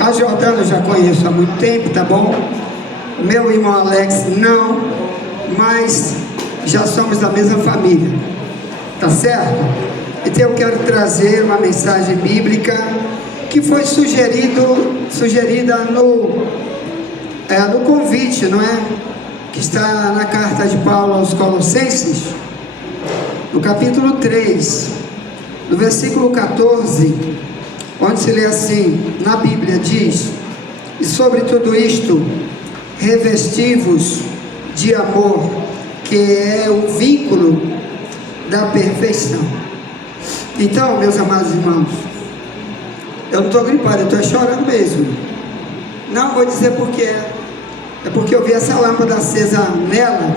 A Jordana eu já conheço há muito tempo, tá bom? Meu irmão Alex não, mas já somos da mesma família, tá certo? Então eu quero trazer uma mensagem bíblica que foi sugerida no convite, não é? Que está na carta de Paulo aos Colossenses, no capítulo 3, no versículo 14, onde se lê assim, na Bíblia diz: e sobre tudo isto, revesti-vos de amor, que é o vínculo da perfeição. Então, meus amados irmãos, eu não estou gripado, eu estou chorando mesmo. Não vou dizer porquê. É porque eu vi essa lâmpada acesa nela,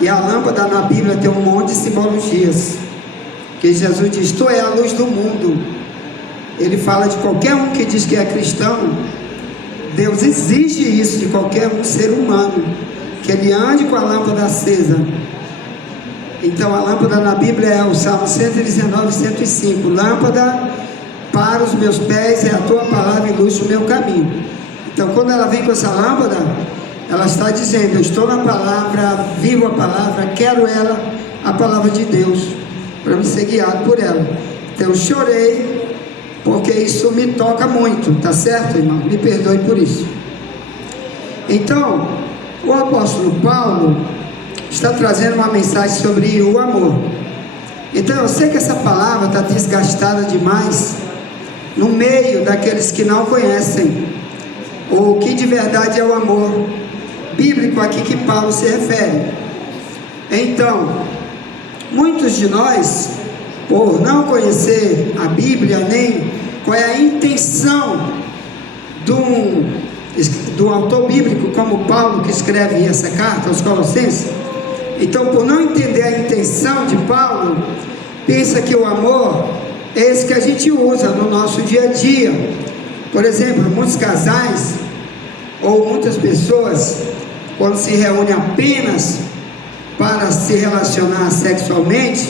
e a lâmpada na Bíblia tem um monte de simbologias, que Jesus diz: tu é a luz do mundo. Ele fala de qualquer um que diz que é cristão. Deus exige isso de qualquer um ser humano, que ele ande com a lâmpada acesa. Então a lâmpada na Bíblia é o Salmo 119, 105. Lâmpada para os meus pés é a tua palavra e luz do meu caminho. Então quando ela vem com essa lâmpada, ela está dizendo: eu estou na palavra, vivo a palavra, quero ela, a palavra de Deus, para me ser guiado por ela. Então eu chorei, porque isso me toca muito, tá certo, irmão? Me perdoe por isso. Então, o apóstolo Paulo está trazendo uma mensagem sobre o amor. Então eu sei que essa palavra está desgastada demais no meio daqueles que não conhecem o que de verdade é o amor bíblico aqui que Paulo se refere. Então, muitos de nós, por não conhecer a Bíblia, nem qual é a intenção do autor bíblico, como Paulo, que escreve essa carta aos Colossenses, então, por não entender a intenção de Paulo, pensa que o amor é esse que a gente usa no nosso dia a dia. Por exemplo, muitos casais ou muitas pessoas, quando se reúnem apenas para se relacionar sexualmente,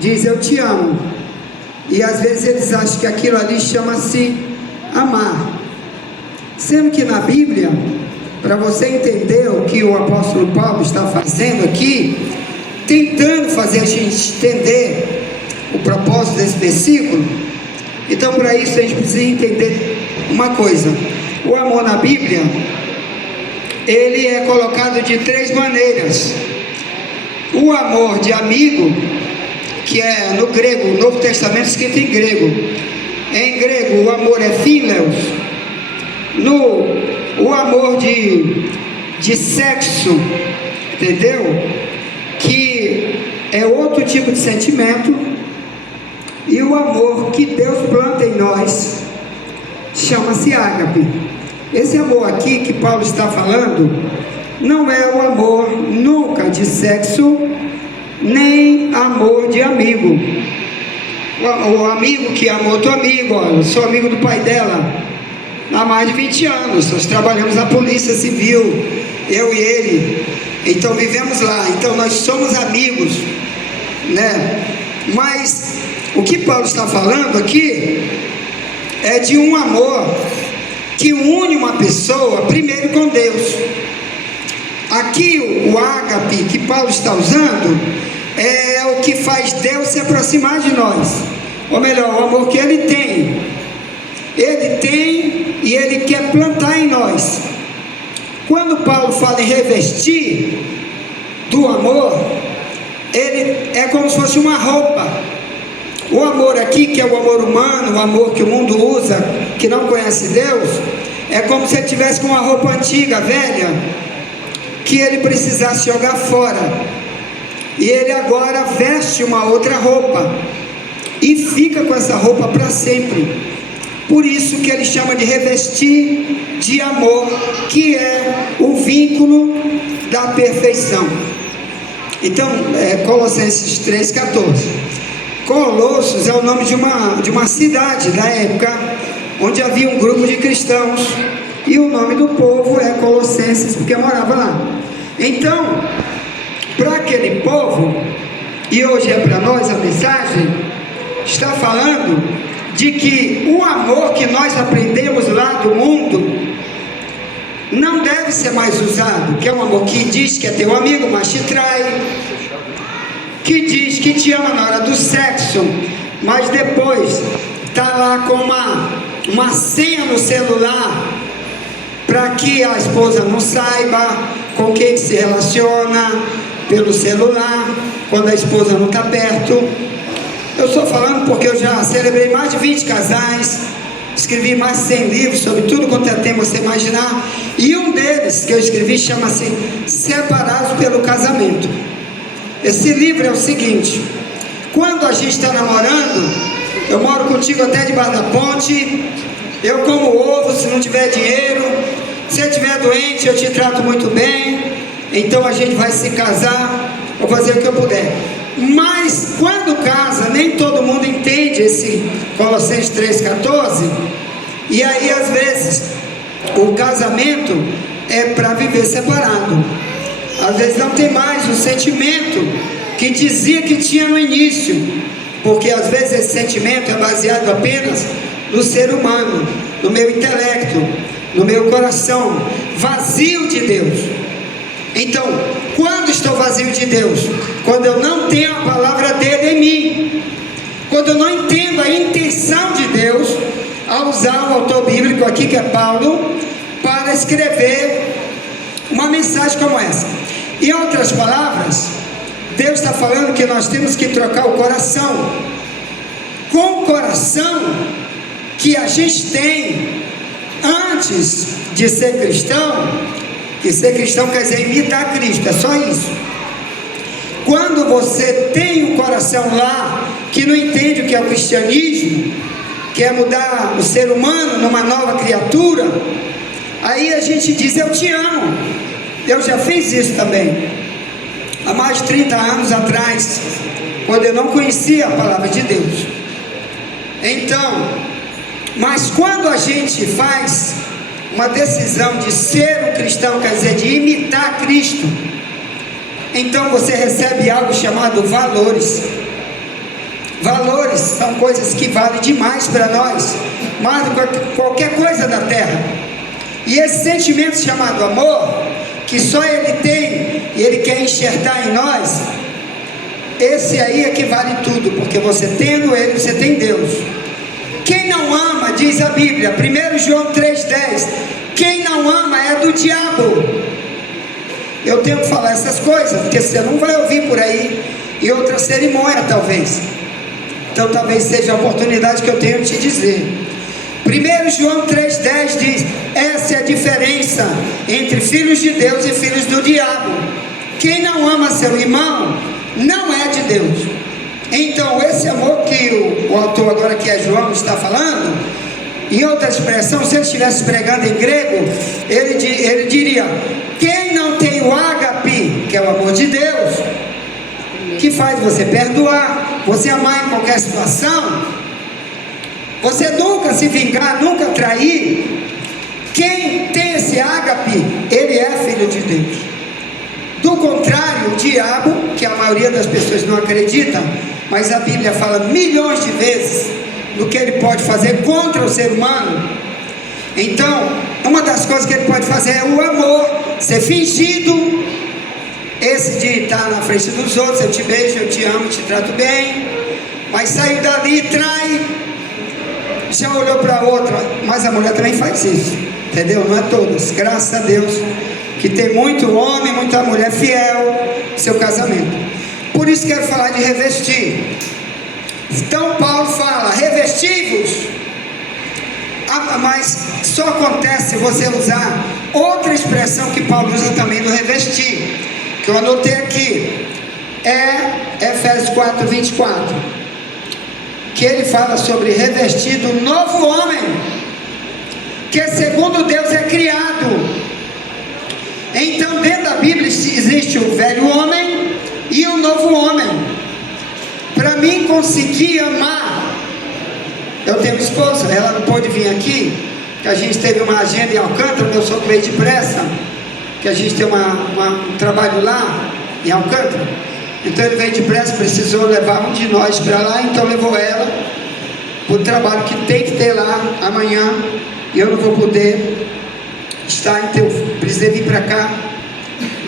diz: eu te amo. E às vezes eles acham que aquilo ali chama-se amar, sendo que na Bíblia, para você entender o que o apóstolo Paulo está fazendo aqui, tentando fazer a gente entender o propósito desse versículo, então para isso a gente precisa entender uma coisa: o amor na Bíblia, ele é colocado de três maneiras. O amor de amigo, que é no grego, o Novo Testamento escrito em grego. Em grego o amor é phileos. O amor de sexo, entendeu? Que é outro tipo de sentimento. E o amor que Deus planta em nós chama-se ágape. Esse amor aqui que Paulo está falando não é o amor nunca de sexo, nem amor de amigo. O amigo que ama outro amigo, eu sou amigo do pai dela há mais de 20 anos, nós trabalhamos na polícia civil, eu e ele, então vivemos lá, então nós somos amigos, né? Mas o que Paulo está falando aqui é de um amor que une uma pessoa primeiro com Deus. Aqui o ágape que Paulo está usando é o que faz Deus se aproximar de nós, ou melhor, o amor que ele tem e ele quer plantar em nós. Quando Paulo fala em revestir do amor, ele é como se fosse uma roupa. O amor aqui, que é o amor humano, o amor que o mundo usa, que não conhece Deus, é como se ele tivesse com uma roupa antiga, velha, que ele precisasse jogar fora, e ele agora veste uma outra roupa e fica com essa roupa para sempre. Por isso que ele chama de revestir de amor, que é o vínculo da perfeição. Então, Colossenses 3,14. Colossos é o nome de uma cidade da época, onde havia um grupo de cristãos, e o nome do povo é Colossenses, porque morava lá. Então, para aquele povo, e hoje é para nós a mensagem, está falando de que o amor que nós aprendemos lá do mundo não deve ser mais usado, que é um amor que diz que é teu amigo, mas te trai, que diz que te ama na hora do sexo, mas depois está lá com uma senha no celular, para que a esposa não saiba com quem se relaciona pelo celular, quando a esposa não está perto. Eu estou falando porque eu já celebrei mais de 20 casais, escrevi mais de 100 livros sobre tudo quanto é tema você imaginar, e um deles que eu escrevi chama-se Separados pelo Casamento. Esse livro é o seguinte: quando a gente está namorando, eu moro contigo até debaixo da ponte, eu como ovo se não tiver dinheiro, se eu estiver doente eu te trato muito bem, então a gente vai se casar, vou fazer o que eu puder. Mas quando casa, nem todo mundo entende esse Colossenses 3,14, e aí às vezes o casamento é para viver separado, às vezes não tem mais o sentimento que dizia que tinha no início, porque às vezes esse sentimento é baseado apenas no ser humano, no meu intelecto, no meu coração, vazio de Deus. Então, quando estou vazio de Deus? Quando eu não tenho a palavra dele em mim, quando eu não entendo a intenção de Deus ao usar o autor bíblico aqui, que é Paulo, para escrever uma mensagem como essa. Em outras palavras, Deus está falando que nós temos que trocar o coração, com o coração que a gente tem antes de ser cristão, que ser cristão quer dizer imitar Cristo, é só isso. Quando você tem o coração lá, que não entende o que é o cristianismo, quer mudar o ser humano numa nova criatura, aí a gente diz: eu te amo. Eu já fiz isso também, há mais de 30 anos atrás, quando eu não conhecia a palavra de Deus. Então, mas quando a gente faz uma decisão de ser um cristão, quer dizer, de imitar Cristo, então você recebe algo chamado valores. Valores são coisas que valem demais para nós, mais do que qualquer coisa da terra. E esse sentimento chamado amor, que só Ele tem, e Ele quer enxertar em nós, esse aí é que vale tudo, porque você tendo Ele, você tem Deus. Quem não ama, diz a Bíblia, 1 João 3,10, quem não ama é do diabo. Eu tenho que falar essas coisas, porque você não vai ouvir por aí, em outra cerimônia talvez. Então talvez seja a oportunidade que eu tenho de te dizer. 1 João 3,10 diz: essa é a diferença entre filhos de Deus e filhos do diabo. Quem não ama seu irmão, não é de Deus. Então esse amor que o autor agora, que é João, está falando, em outra expressão, se ele estivesse pregando em grego, ele diria: quem não tem o ágape, que é o amor de Deus, que faz você perdoar, você amar em qualquer situação, você nunca se vingar, nunca trair. Quem tem esse ágape, ele é filho de Deus. Do contrário, o diabo, que a maioria das pessoas não acredita, mas a Bíblia fala milhões de vezes do que ele pode fazer contra o ser humano. Então, uma das coisas que ele pode fazer é o amor, ser fingido, esse de estar na frente dos outros: eu te beijo, eu te amo, te trato bem, mas saiu dali e trai, já olhou para outra. Mas a mulher também faz isso, entendeu? Não é todas, graças a Deus que tem muito homem, muita mulher fiel no seu casamento. Por isso quero falar de revestir. Então Paulo fala: revestivos, mas só acontece se você usar outra expressão que Paulo usa também do revestir, que eu anotei aqui, é Efésios 4:24, que ele fala sobre revestir do novo homem, que segundo Deus é criado. Então dentro da Bíblia existe o velho homem e o novo homem. Para mim conseguir amar, eu tenho uma esposa, ela não pôde vir aqui, que a gente teve uma agenda em Alcântara, meu sogro veio depressa, que a gente tem um trabalho lá em Alcântara. Então ele veio depressa, precisou levar um de nós para lá, então levou ela. por trabalho que tem que ter lá amanhã, e eu não vou poder estar, então eu precisei vir para cá,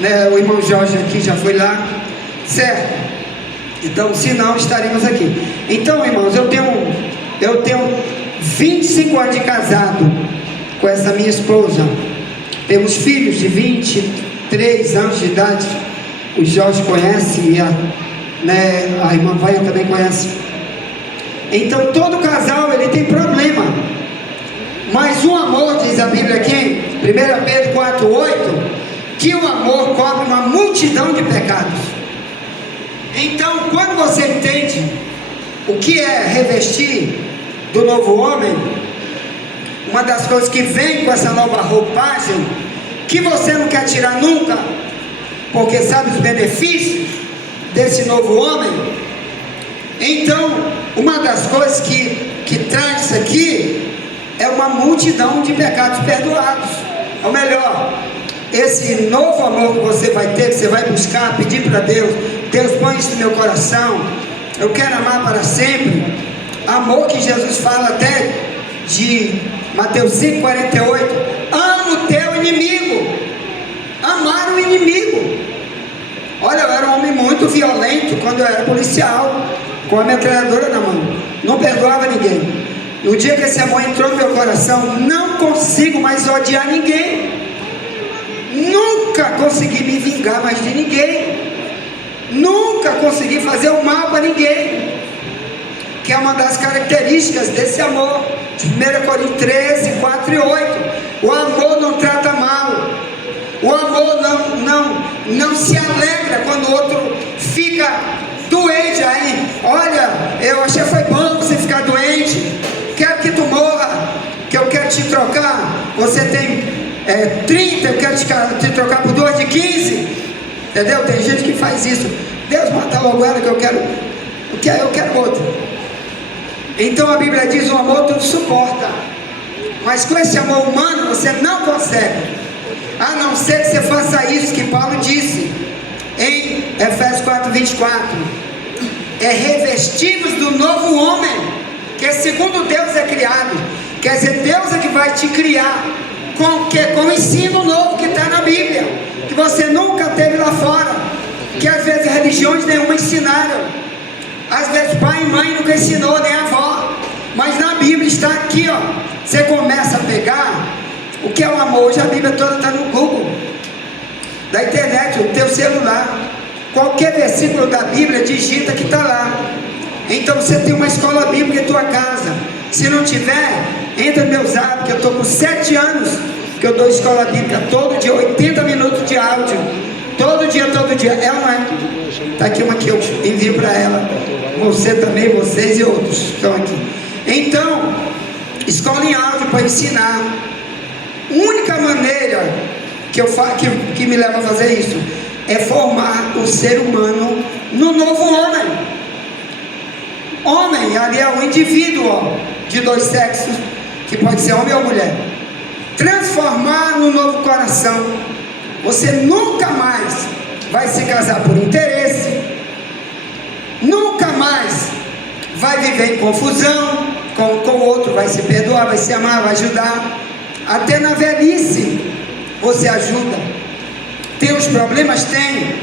né? O irmão Jorge aqui já foi lá, certo? Então, se não, estaremos aqui. Então, irmãos, eu tenho 25 anos de casado com essa minha esposa. Temos filhos de 23 anos de idade. O Jorge conhece e a irmã Vaia também conhece. Então todo casal ele tem problema, mas o amor, diz a Bíblia aqui, 1 Pedro 4,8, que o amor cobre uma multidão de pecados. Então quando você entende o que é revestir do novo homem, uma das coisas que vem com essa nova roupagem, que você não quer tirar nunca, porque sabe os benefícios desse novo homem. Então, uma das coisas que traz isso aqui é uma multidão de pecados perdoados. Ou melhor, esse novo amor que você vai ter, que você vai buscar, pedir para Deus: Deus, põe isso no meu coração, eu quero amar para sempre. Amor que Jesus fala até de Mateus 5,48, ama o teu inimigo. Amar o inimigo. Olha, eu era um homem muito violento quando eu era policial, com a metralhadora na mão, não perdoava ninguém. No dia que esse amor entrou no meu coração, não consigo mais odiar ninguém, nunca consegui me vingar mais de ninguém, nunca consegui fazer o mal para ninguém, que é uma das características desse amor, de 1 Coríntios 13, 4 e 8, o amor não trata mal, o amor não se alegra quando o outro fica doente. Aí, olha, eu achei foi bom você ficar doente, quero que tu morra, que eu quero te trocar, você tem 30, eu quero te trocar por 2 de 15, entendeu? Tem gente que faz isso. Deus, mata logo ela que eu quero outra. Então a Bíblia diz: o amor tudo suporta, mas com esse amor humano você não consegue, a não ser que você faça isso que Paulo disse em Efésios 4:24, é revestivos do novo homem, que segundo Deus é criado. Quer dizer, Deus é que vai te criar com o ensino novo que está na Bíblia, que você nunca teve lá fora, que às vezes religiões nenhuma ensinaram, às vezes pai e mãe nunca ensinou, nem avó, mas na Bíblia está aqui, ó. Você começa a pegar o que é o amor. Hoje a Bíblia toda está no Google, da internet, no teu celular, qualquer versículo da Bíblia, digita que está lá. Então você tem uma escola bíblica em tua casa. Se não tiver, entra no meu zap, que eu estou com 7 anos que eu dou escola bíblica todo dia, 80 minutos de áudio, todo dia. Ela não é, está aqui uma que eu envio para ela, você também, vocês e outros estão aqui. Então, escola em áudio para ensinar. Única maneira que me leva a fazer isso é formar o ser humano no novo homem. Homem ali é um indivíduo, ó, de 2 sexos, que pode ser homem ou mulher. Transformar no novo coração. Você nunca mais vai se casar por interesse, nunca mais vai viver em confusão com o outro, vai se perdoar, vai se amar, vai ajudar. Até na velhice você ajuda. Tem os problemas? Tem.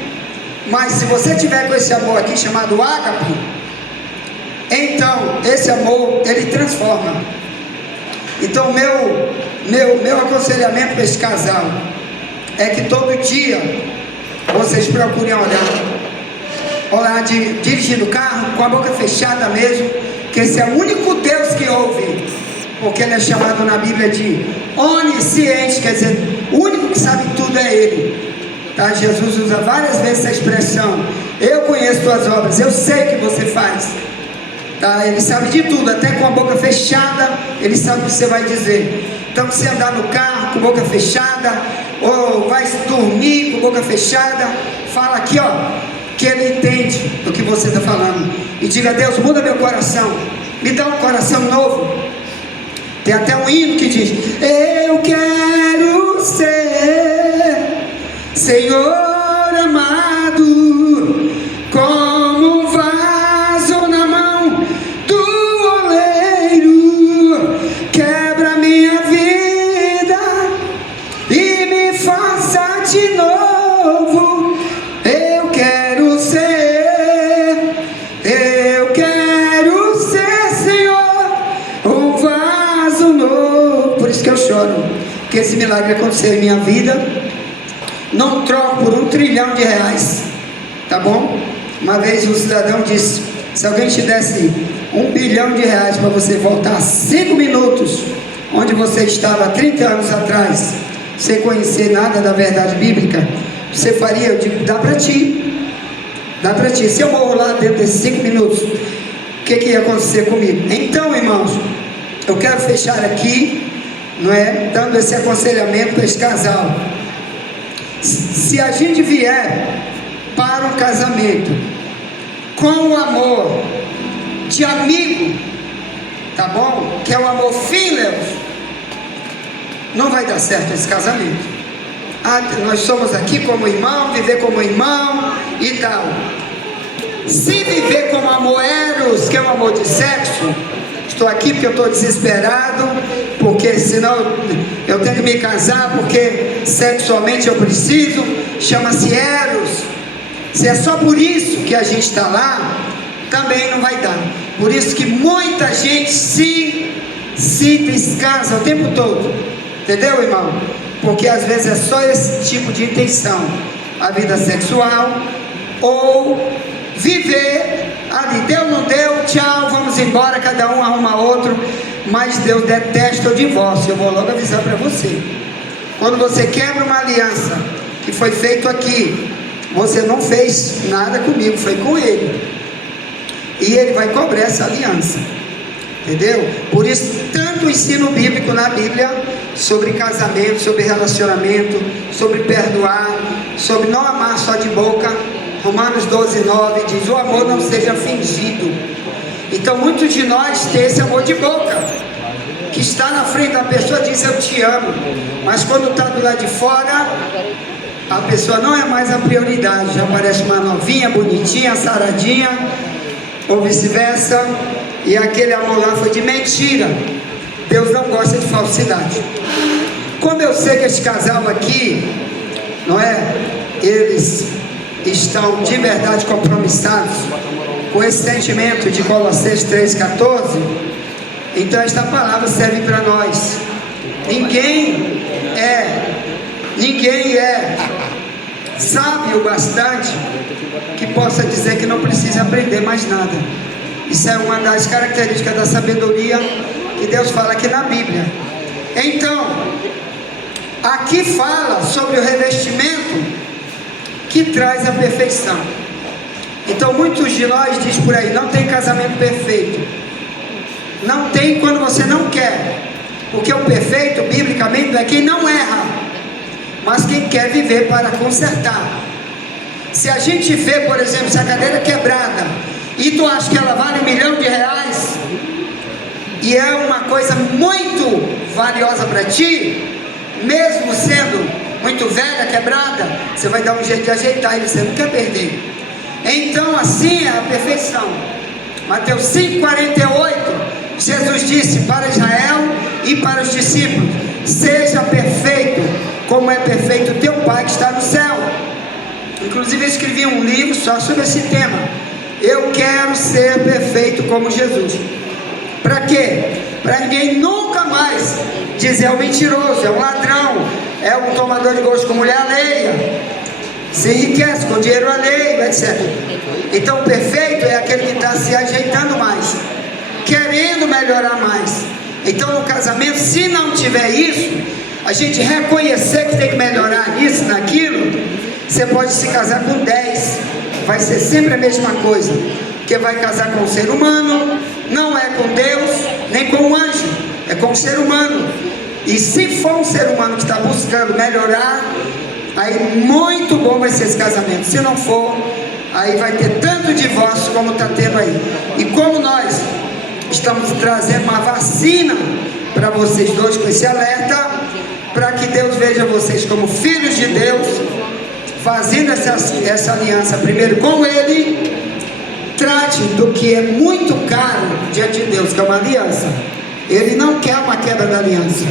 Mas se você tiver com esse amor aqui chamado ágape, então esse amor ele transforma. Então meu aconselhamento para esse casal é que todo dia vocês procurem orar dirigindo o carro com a boca fechada mesmo, que esse é o único Deus que ouve, porque ele é chamado na Bíblia de onisciente, quer dizer, o único que sabe tudo é ele, tá? Jesus usa várias vezes essa expressão: eu conheço tuas obras, eu sei o que você faz, tá? Ele sabe de tudo, até com a boca fechada ele sabe o que você vai dizer. Então, se andar no carro com a boca fechada, ou vai dormir com a boca fechada, fala aqui, ó, que ele entende do que você está falando, e diga: Deus, muda meu coração, me dá um coração novo. Tem até um hino que diz: eu quero ser, Senhor amado, como um vaso na mão do oleiro. que eu choro, que esse milagre aconteceu em minha vida. Não troco por R$1 trilhão, tá bom? Uma vez um cidadão disse: se alguém te desse R$1 bilhão para você voltar 5 minutos onde você estava há 30 anos atrás, sem conhecer nada da verdade bíblica, você faria? Eu digo: dá para ti, dá para ti. Se eu morro lá dentro desses 5 minutos, o que ia acontecer comigo? Então, irmãos, eu quero fechar aqui, não é, dando esse aconselhamento para esse casal. Se a gente vier para um casamento com o amor de amigo, tá bom? Que é o amor filial, não vai dar certo esse casamento. Nós somos aqui como irmão, viver como irmão e tal. Se viver como amor eros, que é um amor de sexo, estou aqui porque eu estou desesperado, porque senão eu tenho que me casar, porque sexualmente eu preciso, chama-se eros. Se é só por isso que a gente está lá, também não vai dar. Por isso que muita gente se descasa o tempo todo, entendeu, irmão? Porque às vezes é só esse tipo de intenção, a vida sexual, ou viver ali, deu, não deu, tchau, vamos embora, cada um arruma outro. Mas Deus detesta o divórcio, eu vou logo avisar para você. Quando você quebra uma aliança que foi feito aqui, você não fez nada comigo, foi com Ele, e Ele vai cobrar essa aliança, entendeu? Por isso, tanto ensino bíblico na Bíblia sobre casamento, sobre relacionamento, sobre perdoar, sobre não amar só de boca. Romanos 12:9 diz: o amor não seja fingido. Então muitos de nós têm esse amor de boca, que está na frente da pessoa, diz eu te amo, mas quando está do lado de fora, a pessoa não é mais a prioridade, já aparece uma novinha, bonitinha, saradinha, ou vice-versa, e aquele amor lá foi de mentira. Deus não gosta de falsidade. Como eu sei que esse casal aqui, não é, eles estão de verdade compromissados com esse sentimento de Colossenses 3,14, então esta palavra serve para nós. Ninguém é sábio bastante que possa dizer que não precisa aprender mais nada. Isso é uma das características da sabedoria que Deus fala aqui na Bíblia. Então, aqui fala sobre o revestimento que traz a perfeição. Então muitos de nós diz por aí: não tem casamento perfeito. Não tem quando você não quer, porque o perfeito biblicamente não é quem não erra, mas quem quer viver para consertar. Se a gente vê, por exemplo, se a cadeira é quebrada e tu acha que ela vale R$1 milhão, e é uma coisa muito valiosa para ti, mesmo sendo muito velha, quebrada, você vai dar um jeito de ajeitar e você não quer perder. Então assim é a perfeição. Mateus 5,48, Jesus disse para Israel e para os discípulos: seja perfeito como é perfeito o teu Pai que está no céu. Inclusive eu escrevi um livro só sobre esse tema. Eu quero ser perfeito como Jesus. Para quê? Para ninguém nunca mais dizer é um mentiroso, é um ladrão, é um tomador de gosto com mulher alheia, se enriquece com dinheiro alheio, etc. Então o perfeito é aquele que está se ajeitando mais, querendo melhorar mais. Então no casamento, se não tiver isso, a gente reconhecer que tem que melhorar nisso, naquilo, você pode se casar com 10, vai ser sempre a mesma coisa, porque vai casar com um ser humano, não é com Deus, nem com um anjo, é com um ser humano. E se for um ser humano que está buscando melhorar, aí muito bom vai ser esse casamento. Se não for, aí vai ter tanto divórcio como está tendo aí. E como nós estamos trazendo uma vacina para vocês dois com esse alerta, para que Deus veja vocês como filhos de Deus, fazendo essa aliança primeiro com Ele. Trate do que é muito caro diante de Deus, que é uma aliança. Ele não quer uma quebra da aliança.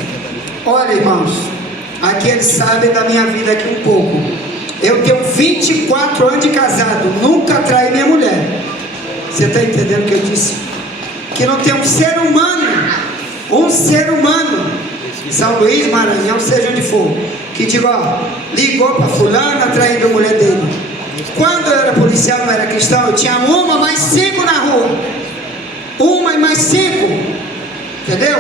Olha, irmãos, aqui eles sabem da minha vida aqui um pouco. Eu tenho 24 anos de casado, nunca traí minha mulher. Você está entendendo o que eu disse? Que não tem um ser humano São Luís, Maranhão, seja onde for, que diga, ó, ligou para fulana traindo a mulher dele. Quando eu era policial, não era cristão, eu tinha uma mais 5 na rua. Uma e mais 5. Entendeu?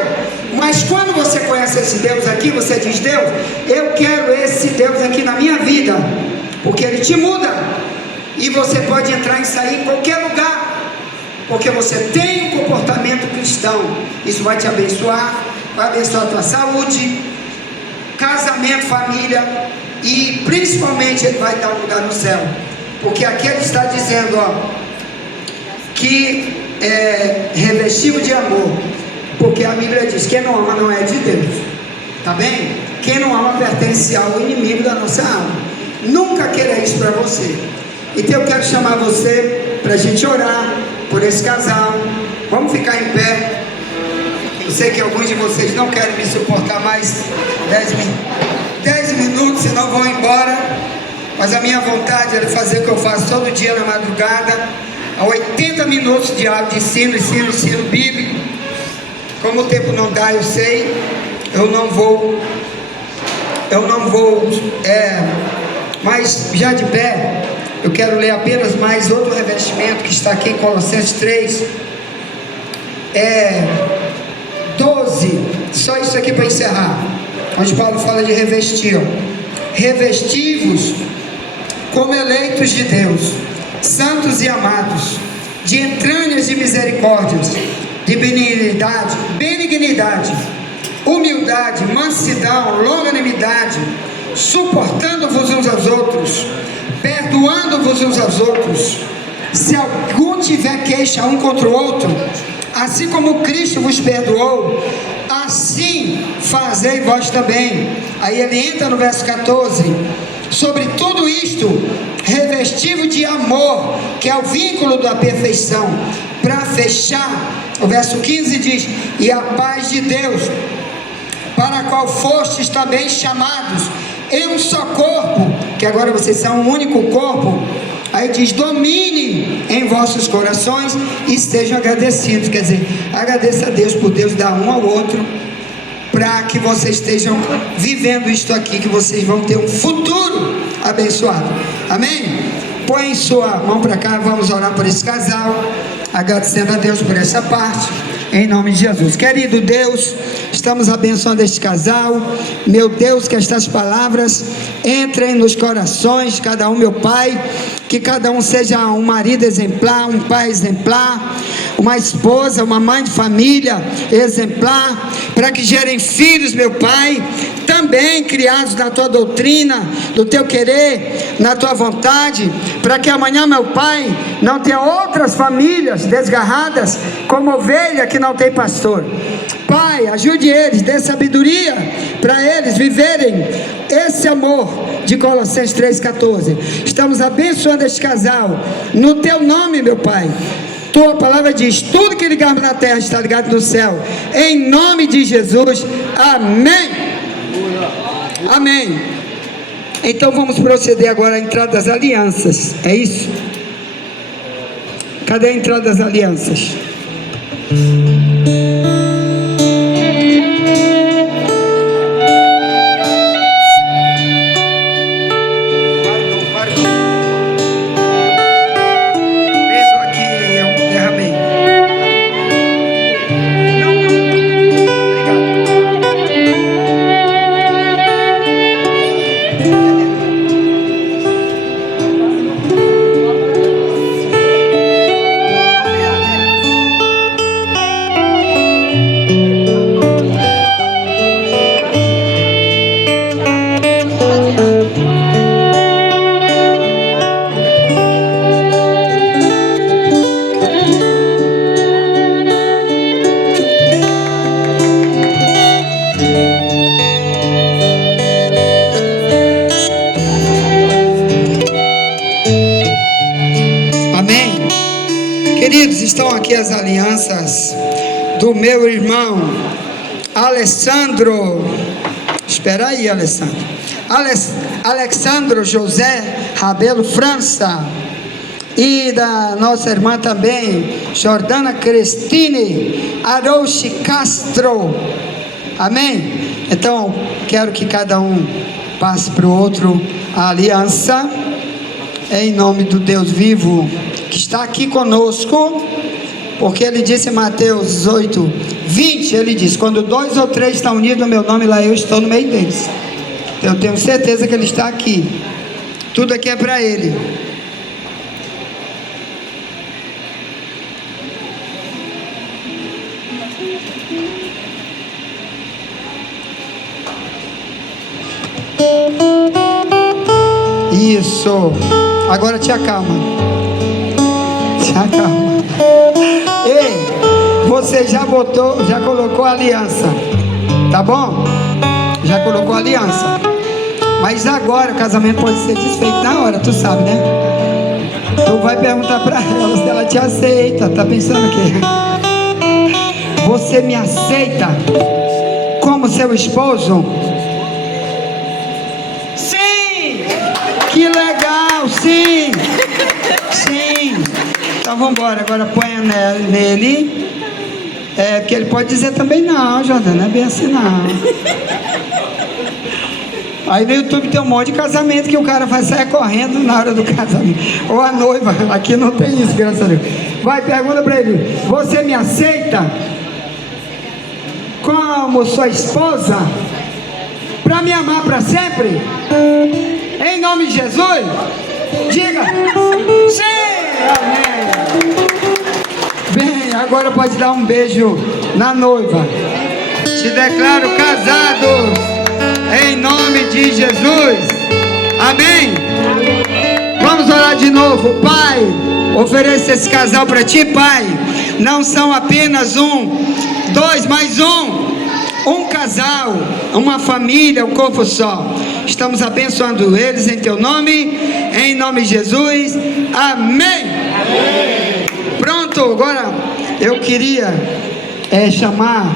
Mas quando você conhece esse Deus aqui, você diz, Deus, eu quero esse Deus aqui na minha vida, porque Ele te muda. E você pode entrar e sair em qualquer lugar, porque você tem um comportamento cristão. Isso vai te abençoar, vai abençoar a tua saúde, casamento, família, e principalmente Ele vai dar um lugar no céu, porque aqui Ele está dizendo, ó, que é revestido de amor, porque a Bíblia diz, quem não ama não é de Deus, tá bem? Quem não ama pertence ao inimigo da nossa alma. Nunca queira isso para você. Então eu quero chamar você para a gente orar por esse casal. Vamos ficar em pé. Eu sei que alguns de vocês não querem me suportar mais 10 minutos, senão vão embora. Mas a minha vontade é fazer o que eu faço todo dia na madrugada, a 80 minutos de aula de ensino bíblico. Como o tempo não dá, eu sei, eu não vou, mas já de pé, eu quero ler apenas mais outro revestimento que está aqui em Colossenses 3, 12, só isso aqui para encerrar, onde Paulo fala de revestir, revestivos como eleitos de Deus, santos e amados, de entranhas de misericórdias, de benignidade, humildade, mansidão, longanimidade, suportando-vos uns aos outros, perdoando-vos uns aos outros, se algum tiver queixa um contra o outro, assim como Cristo vos perdoou, assim fazei vós também. Aí ele entra no verso 14, sobre tudo isto, revestido de amor, que é o vínculo da perfeição. Para fechar, o verso 15 diz, e a paz de Deus, para a qual fostes também chamados, em um só corpo, que agora vocês são um único corpo. Aí diz, domine em vossos corações e sejam agradecidos. Quer dizer, agradeça a Deus por Deus dar um ao outro, para que vocês estejam vivendo isto aqui, que vocês vão ter um futuro abençoado. Amém? Põe sua mão para cá, vamos orar por esse casal, agradecendo a Deus por essa parte, em nome de Jesus. Querido Deus, estamos abençoando este casal. Meu Deus, que estas palavras entrem nos corações de cada um, meu Pai, que cada um seja um marido exemplar, um pai exemplar, uma esposa, uma mãe de família exemplar, para que gerem filhos, meu Pai, também criados na tua doutrina, do teu querer, na tua vontade, para que amanhã, meu Pai, não tenha outras famílias desgarradas, como ovelha que não tem pastor. Pai, ajude eles, dê sabedoria para eles viverem esse amor de Colossenses 3,14. Estamos abençoando este casal no teu nome, meu Pai. Tua palavra diz, tudo que ligarmos na terra está ligado no céu, em nome de Jesus, amém. Amém. Então vamos proceder agora à entrada das alianças, é isso? Cadê a entrada das alianças? Queridos, estão aqui as alianças do meu irmão Alessandro. Espera aí, Alessandro. Alexandro José Rabelo França. E da nossa irmã também, Jordana Cristine Arouche Castro. Amém? Então, quero que cada um passe para o outro a aliança, em nome do Deus vivo, que está aqui conosco, porque ele disse em Mateus 18, 20, ele diz: quando 2 ou 3 estão unidos no meu nome, lá eu estou no meio deles. Então, eu tenho certeza que ele está aqui. Tudo aqui é para ele. Isso. Agora te acalma. Te acalma. Ei, você já colocou a aliança, tá bom? Já colocou a aliança. Mas agora o casamento pode ser desfeito na hora, tu sabe, né? Tu vai perguntar pra ela se ela te aceita. Tá pensando o quê? Você me aceita como seu esposo? Sim! Que legal, sim! Sim! Então vamos embora, agora põe nele. Porque ele pode dizer também não, Jordana, não é bem assim não. Aí no YouTube tem um monte de casamento que o cara vai sair correndo na hora do casamento. Ou a noiva, aqui não tem isso, graças a Deus. Vai, pergunta para ele: você me aceita como sua esposa, para me amar para sempre? Em nome de Jesus? Diga sim! Amém! Bem, agora pode dar um beijo na noiva. Te declaro casados em nome de Jesus. Amém? Vamos orar de novo. Pai, ofereço esse casal para ti, Pai. Não são apenas dois, mas um casal, uma família, um corpo só. Estamos abençoando eles em teu nome, em nome de Jesus. Amém. Amém. Pronto, agora eu queria chamar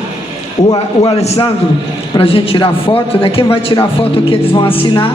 o Alessandro para a gente tirar foto, né? Quem vai tirar foto aqui, eles vão assinar.